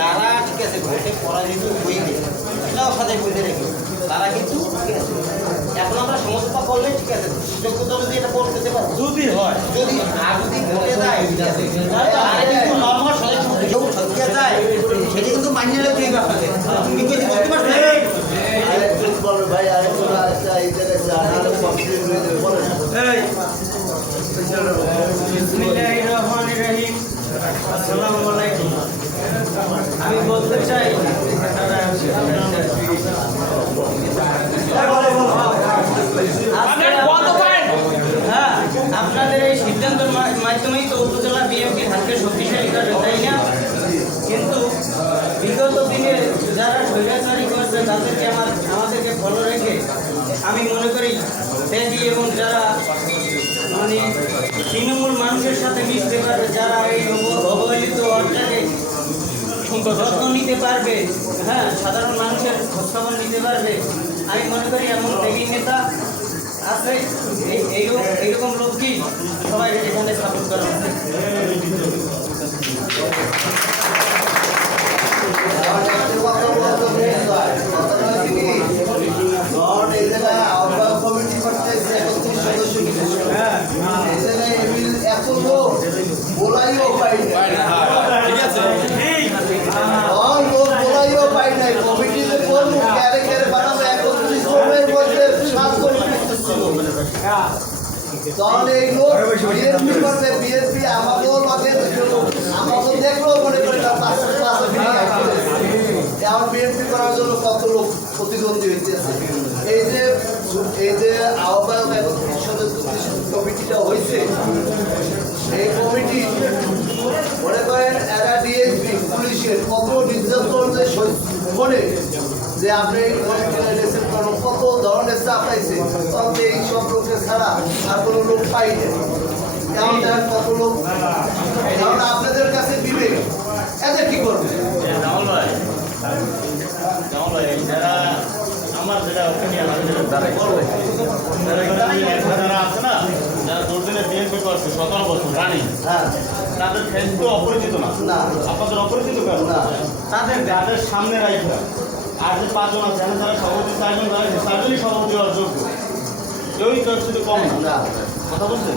যারা ঠিক আছে ভোটে পরাজিত হইবে এটাও সাথে বুঝে রেখে তারা কিন্তু ঠিক আছে এখন আমরা সমঝোতা করলে ঠিক আছে যোগ্যতা যদি এটা করতে পারবো যদি হয় যদি আর যদি ভোটে যায় ঠিক আছে তাহলে কিন্তু নর্মাল সদস্য কেউ ঠকে যায় সেটা কিন্তু মানিয়ে রাখতে হবে আপনাদের কিন্তু যদি বলতে পারছেন ভাই আরেকটু এই জায়গায় জানালে কমপ্লিট হয়ে যাবে বলেন এই বিসমিল্লাহির রহমানির রহিম আসসালামু আলাইকুম আমি বলতে চাই হ্যাঁ আপনাদের এই সিদ্ধান্তের মাধ্যমেই তো উপজেলা বিএনপির হাতকে শক্তিশালী করে তাই না কিন্তু বিগত দিনে যারা স্বৈরাচারী করছে তাদেরকে আমাদেরকে ফলো রেখে আমি মনে করি ত্যাগী এবং যারা মানে তৃণমূল মানুষের সাথে মিশতে পারবে যারা এই অবহেলিত অর্থটাকে যত্ন নিতে পারবে হ্যাঁ সাধারণ মানুষের খোঁজখবর নিতে পারবে আমি মনে করি এমন ত্যাগী নেতা আছে এইরকম লোককেই সবাই এখানে সাপোর্ট করা উচিত তাহলে এইগুলো বিএনপি করবে বিএনপি আমাকেও লগে আমাকেও দেখলেও মনে করি না আমার বিএনপি করার জন্য কত লোক প্রতিদ্বন্দ্বী হইতেছে এই যে আহ্বায়ক এবং সদস্য কমিটিটা হয়েছে এই কমিটি মনে করেন এরা ডিএসপি পুলিশের কত নির্যাতন মনে যে আপনি কত ধরনের চাপ পাইছে তখন এই সব লোকের ছাড়া আর কোনো লোক পাইনি কেমন দেখেন কত লোক কারণ আপনাদের কাছে বিবেক এদের কি করবে যারা আমার যেটা ওপিনিয়ন আমি যেটা যারা আছে না যারা দুর্দিনে বিএনপি করছে 17 বছর রানিং তাদের ফেস তো অপরিচিত না আপনাদের অপরিচিত কেন তাদের সামনে রাখা আর যে 5 জন আছে তারা সভাপতি 4 জন চারজনই সভাপতি হওয়ার যোগ্য কেউই তো শুধু কম না কথা বলছেন